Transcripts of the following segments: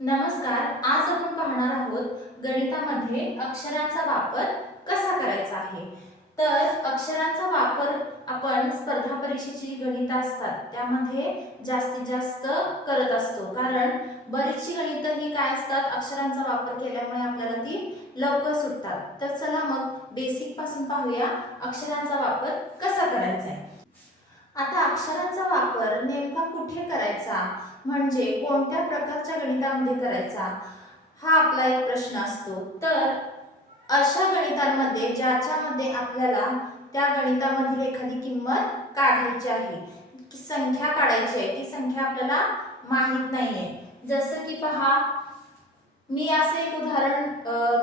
नमस्कार आज आपण पाहणार आहोत गणितामध्ये अक्षरांचा वापर कसा करायचा आहे. तर अक्षरांचा वापर आपण स्पर्धा परीक्षेची गणित असतात त्यामध्ये जास्तीत जास्त करत असतो. कारण बरीचशी गणितं ही काय असतात अक्षरांचा वापर केल्यामुळे आपल्याला ती लवकर सुटतात. तर चला मग बेसिकपासून पाहूया अक्षरांचा वापर कसा करायचा आहे. आता अक्षरांचा वापर नेमका कुठे करायचा? म्हणजे कोणत्या प्रकारच्या गणितामध्ये करायचा? हा आपला एक प्रश्न असतो. तर अशा गणितांमध्ये ज्याच्यामध्ये आपल्याला त्या गणितामधील एखादी किंमत काढायची आहे की संख्या काढायची आहे ती संख्या आपल्याला माहीत नाहीये. जसं की पहा मी असं एक उदाहरण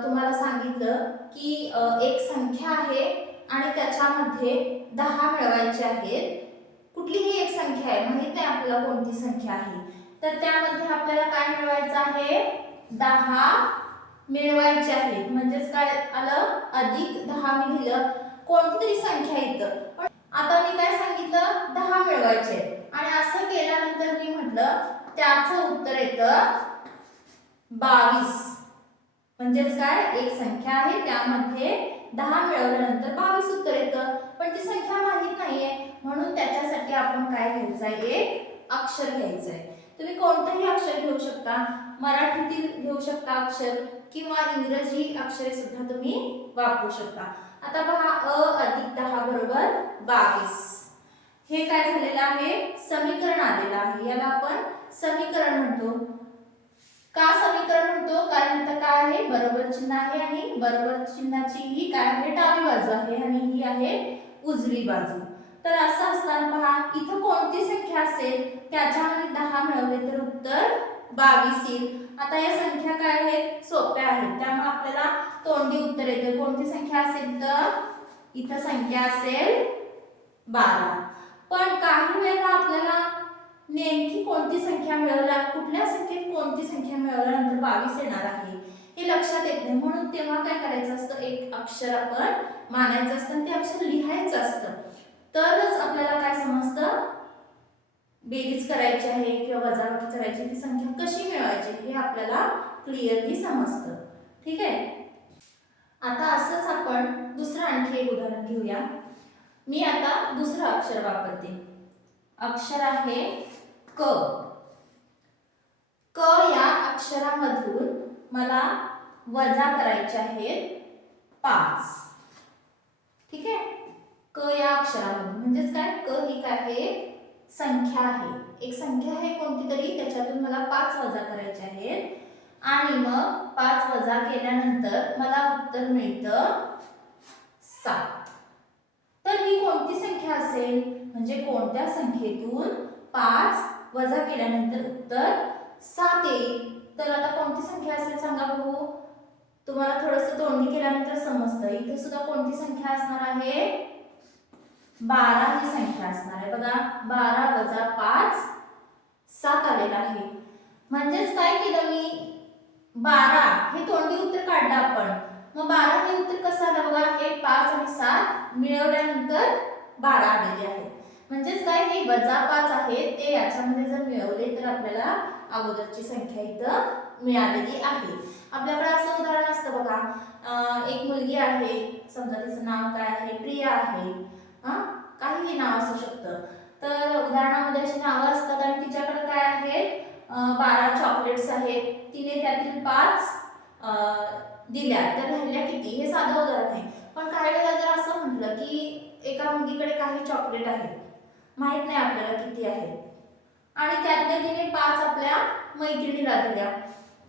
तुम्हाला सांगितलं की एक संख्या आहे आणि त्याच्यामध्ये दहा मिळवायचे आहेत. कुठलीही एक संख्या आहे माहीत नाही आपल्याला कोणती संख्या आहे. तर त्यामध्ये आपल्याला काय मिळवायचं आहे? दहा मिळवायचे आहेत. म्हणजेच काय आलं? अधिक दहा मी लिहिलं. कोणती संख्या येतं पण आता मी काय सांगितलं? दहा मिळवायचे आणि असं केल्यानंतर मी म्हटलं त्याचं उत्तर येतं बावीस. म्हणजेच काय? एक संख्या आहे त्यामध्ये दहा मिळवल्यानंतर बावीस उत्तर येतं. पण ती संख्या माहीत नाहीये. म्हणून त्याच्यासाठी आपण काय घ्यायचं एक अक्षर घ्यायचं आहे तुम्ही कोणतंही अक्षर घेऊ शकता. मराठीतील घेऊ शकता अक्षर किंवा इंग्रजी अक्षरे सुद्धा तुम्ही वापरू शकता. आता पहा अ अधिक दहा बरोबर बावीस. हे काय झालेलं आहे? समीकरण आलेलं आहे. याला आपण समीकरण म्हणतो का समीकरण म्हणतो कारण इथं काय आहे बरोबर चिन्ह आहे आणि बरोबर चिन्हाची ही काय आहे डावी बाजू आहे आणि ही आहे उजवी बाजू. तर असं असताना पहा इथं कोणती संख्या असेल? त्याच्यामध्ये दहा मिळवले तर उत्तर बावीस येईल. आता या संख्या काय आहेत? सोप्या आहेत. त्यामुळे आपल्याला तोंडी उत्तर येते. कोणती संख्या असेल तर? इथं संख्या असेल बारा. पण काही वेळेला आपल्याला नेमकी कोणती संख्या मिळवल्या कुठल्या संख्येत कोणती संख्या मिळवल्यानंतर बावीस येणार आहे? हे लक्षात येत नाही. म्हणून तेव्हा काय करायचं असतं? एक अक्षर आपण मानायचं असतं आणि ते अक्षर लिहायचं असतं. तरच आपल्याला काय समजतं? बेरीज करायची आहे किंवा वजाबाकी करायची आहे, ती संख्या कशी मिळवायची हे आपल्याला क्लिअरली समजतं. ठीक आहे? आता असंच आपण दुसरं आणखी एक उदाहरण घेऊया. मी आता दुसरं अक्षर वापरते. अक्षर आहे क. क या अक्षरामधून मला वजा करायचे आहेत पाच. ठीक आहे? क या अक्षरामधून. म्हणजेच काय? क ही काय आहे? संख्या आहे. एक संख्या आहे कोणती तरी? त्याच्यातून मला पाच वजा करायचे आहेत. आणि मग पाच वजा केल्यानंतर मला उत्तर मिळतं सात. तर ही कोणती संख्या असेल? म्हणजे कोणत्या संख्येतून पाच वजा केल्यानंतर उत्तर सात येईल तर आता कोणती संख्या असेल सांगा बघू. तुम्हाला थोडंसं तोंडी केल्यानंतर समजतं. इथे सुद्धा कोणती संख्या असणार आहे? बारा ही संख्या असणार आहे. बघा बारा वजा पाच सात आलेला आहे. म्हणजेच काय केलं मी? बारा हे तोंडी उत्तर काढलं आपण. मग बारा हे उत्तर कसं आलं बघा? हे पाच आणि सात मिळवल्यानंतर बारा आलेले आहे. म्हणजेच काय? हे वजा पाच आहे ते याच्यामध्ये जर मिळवले तर आपल्याला अगोदरची संख्या इथं मिळालेली आहे. आपल्याकडे असं उदाहरण असतं बघा. एक मुलगी आहे समजा तिचं नाव काय आहे प्रिया आहे. हा काहीही नाव असू शकतं. तर उदाहरणामध्ये अशी नावं असतात आणि तिच्याकडे काय आहेत? बारा चॉकलेट्स आहेत. तिने त्यातील पाच दिल्या. तर राहिल्या किती? हे साधं उदाहरण आहे. पण काही वेळेला जर असं म्हटलं की एका मुलीकडे काही चॉकलेट आहेत. माहीत नाही आपल्याला किती आहेत. आणि त्यातल्या तिने पाच आपल्या मैत्रिणीला दिल्या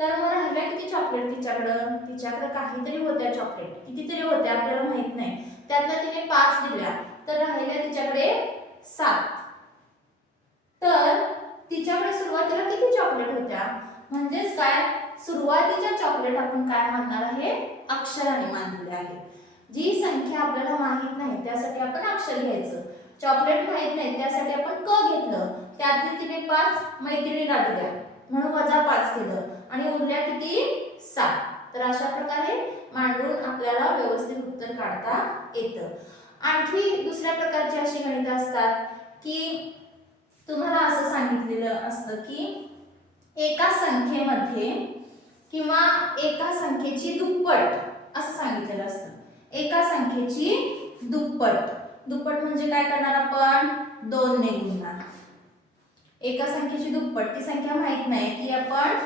तर मग राहिल्या किती चॉकलेट तिच्याकडं? तिच्याकडं काहीतरी होत्या चॉकलेट कितीतरी होत्या आपल्याला माहीत नाही. त्यातल्या तिने पाच दिल्या. तर राहिल्या तिच्याकडे सात. तर तिच्याकडे सुरुवातीला किती चॉकलेट होत्या? म्हणजेच काय? सुरुवातीच्या चॉकलेट आपण काय मानणार आहे? अक्षराने मानलेले आहे जी संख्या आपल्याला माहीत नाही त्यासाठी आपण अक्षर घ्यायचं. चॉकलेट माहीत नाही त्यासाठी आपण क घेतलं. त्यातली तिने पाच मैत्रिणी गाठल्या म्हणून वजा पाच केलं. आणि उरल्या किती? सात. तर अशा प्रकारे मांडून आपल्याला व्यवस्थित उत्तर काढता येतं. आणखी दुसऱ्या प्रकारची अशी गणितं असतात की तुम्हाला असं सांगितलेलं असतं की एका संख्येमध्ये किंवा एका संख्येची दुप्पट असं सांगितलेलं असतं. एका संख्येची दुप्पट. दुप्पट म्हणजे काय करणार आपण? दोन ने गुणणार. एका संख्येची दुप्पट ती संख्या माहीत नाही ती आपण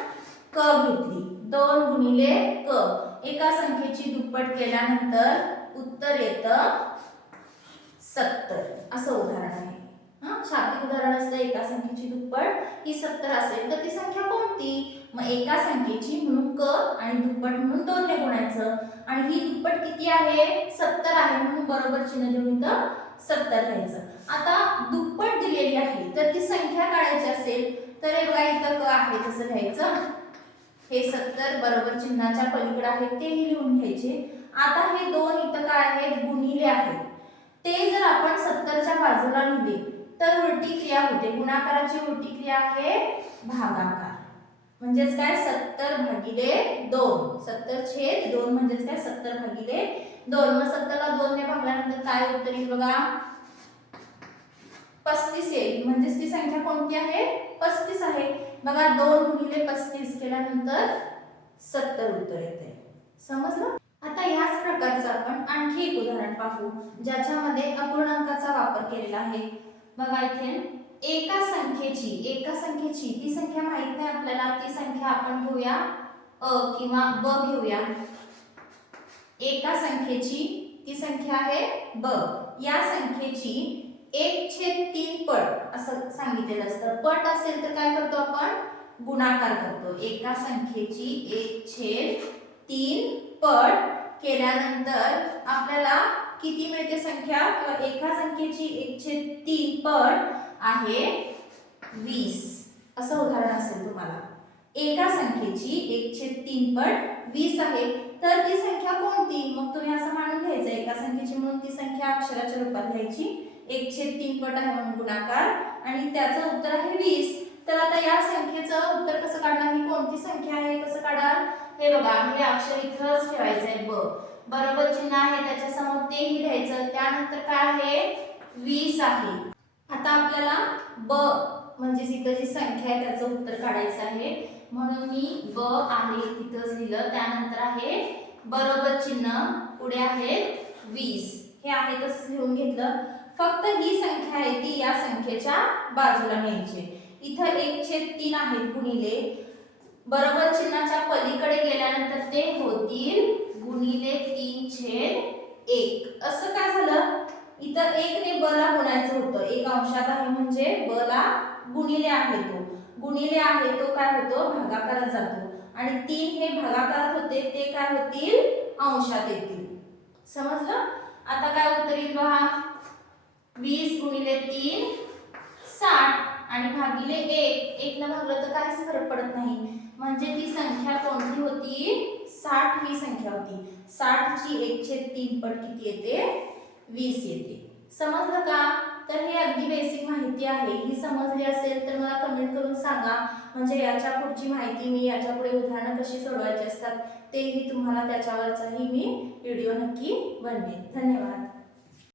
क घेतली. दोन गुणिले क. एका संख्येची दुप्पट केल्यानंतर उत्तर येतं सत्तर. असं उदाहरण आहे. शाब्दिक उदाहरण असतं एका संख्येची दुप्पट ही सत्तर असेल तर ती संख्या कोणती? मग एका संख्येची म्हणून क आणि दुप्पट म्हणून दोन ने गुणायचं आणि ही दुप्पट किती आहे? सत्तर आहे म्हणून बरोबर चिन्ह देऊन इथं सत्तर घ्यायचं. आता दुप्पट दिलेली आहे तर ती संख्या काढायची असेल तर हे बघा इथं क आहे तसं घ्यायचं. हे सत्तर बरोबर चिन्हाच्या पलीकडे आहे तेही लिहून घ्यायचे. आता हे दोन इथं काय आहेत? गुणिले आहेत. ते जर आपण सत्तरच्या बाजूला लिहिले तर उलटी क्रिया होते. गुणाकाराची उलटी क्रिया आहे भागाकार. म्हणजेच काय? सत्तर भागिले दोन. सत्तर छेद दोन म्हणजेच काय? सत्तर भागिले दोन. मग सत्तरला दोन ने भागल्यानंतर काय उत्तर येईल बघा? पस्तीस येईल. म्हणजेच ती संख्या कोणती आहे? पस्तीस आहे. बघा दोन गुणिले पस्तीस केल्यानंतर सत्तर उत्तर येते. समजलं? आता याच प्रकारचं आपण आणखी एक उदाहरण पाहू ज्याच्यामध्ये अपूर्णांकाचा वापर केलेला आहे. बघा इथे. एका संख्येची एका संख्येची. ती संख्या माहीत नाही आपल्याला. ती संख्या आपण घेऊया. अ किंवा ब घेऊया. एका संख्येची ती संख्या आहे ब. या संख्येची एक छेद तीन पट असं सांगितलेलं असतं. पट असेल तर काय करतो आपण? गुणाकार करतो. एका संख्येची एक छेद तीन पट केल्यानंतर आपल्याला किती मिळते संख्या? किंवा एका संख्येची एकशे तीन पट आहे वीस. असं उदाहरण असेल तुम्हाला. एका संख्येची एकशे तीन पट वीस आहे. तर ती संख्या कोणती? मग तुम्ही असं मानून घ्यायचं. एका संख्येची म्हणून ती संख्या अक्षराच्या रूपात घ्यायची. एकशे तीन पट आहे म्हणून गुणाकार. आणि त्याचं उत्तर आहे वीस. तर आता या संख्येचं उत्तर कसं काढणार? ही कोणती संख्या आहे? कसं काढणार हे बघा हे अक्षर इथंच ठेवायचं आहे ब. बरोबर चिन्ह आहे त्याच्यासमोर तेही लिहायचं. त्यानंतर काय आहे? वीस आहे. आता आपल्याला ब म्हणजे तिथं जी संख्या आहे त्याचं उत्तर काढायचं आहे. म्हणून मी ब आहे तिथंच लिहिलं. त्यानंतर आहे बरोबर चिन्ह. पुढे आहे वीस. हे आहे तसं लिहून घेतलं. फक्त ही संख्या आहे ती या संख्येच्या बाजूला न्यायची. इथं एक छेद तीन आहेत गुणिले. बरोबर चिन्हाच्या पलीकडे गेल्यानंतर ते होतील गुणिले तीन छेद एक असं काय झालं इथं एक ने ब ला गुणायचं होतं एक अंशात आहे म्हणजे ब ला गुणिले आहे तो. गुणिले आहे तो काय होतो? भागाकारात जातो. आणि तीन हे भागाकारात होते ते काय होतील? अंशात येतील. समजलं? आता काय उत्तर येईल पहा वीस गुणिले तीन साठ. आणि भागिले एक. एकला भागलं तर काहीच फरक पडत नाही. म्हणजे ती संख्या कोणती होती? साठ ही संख्या होती. साठची एकशे तीन पट किती येते? वीस येते. समजलं का? तर हे अगदी बेसिक माहिती आहे. ही समजली असेल तर मला कमेंट करून सांगा. म्हणजे याच्या पुढची माहिती मी याच्यापुढे उदाहरणं कशी सोडवायची असतात तेही तुम्हाला त्याच्यावरचाही मी व्हिडिओ नक्की बनवेन. धन्यवाद.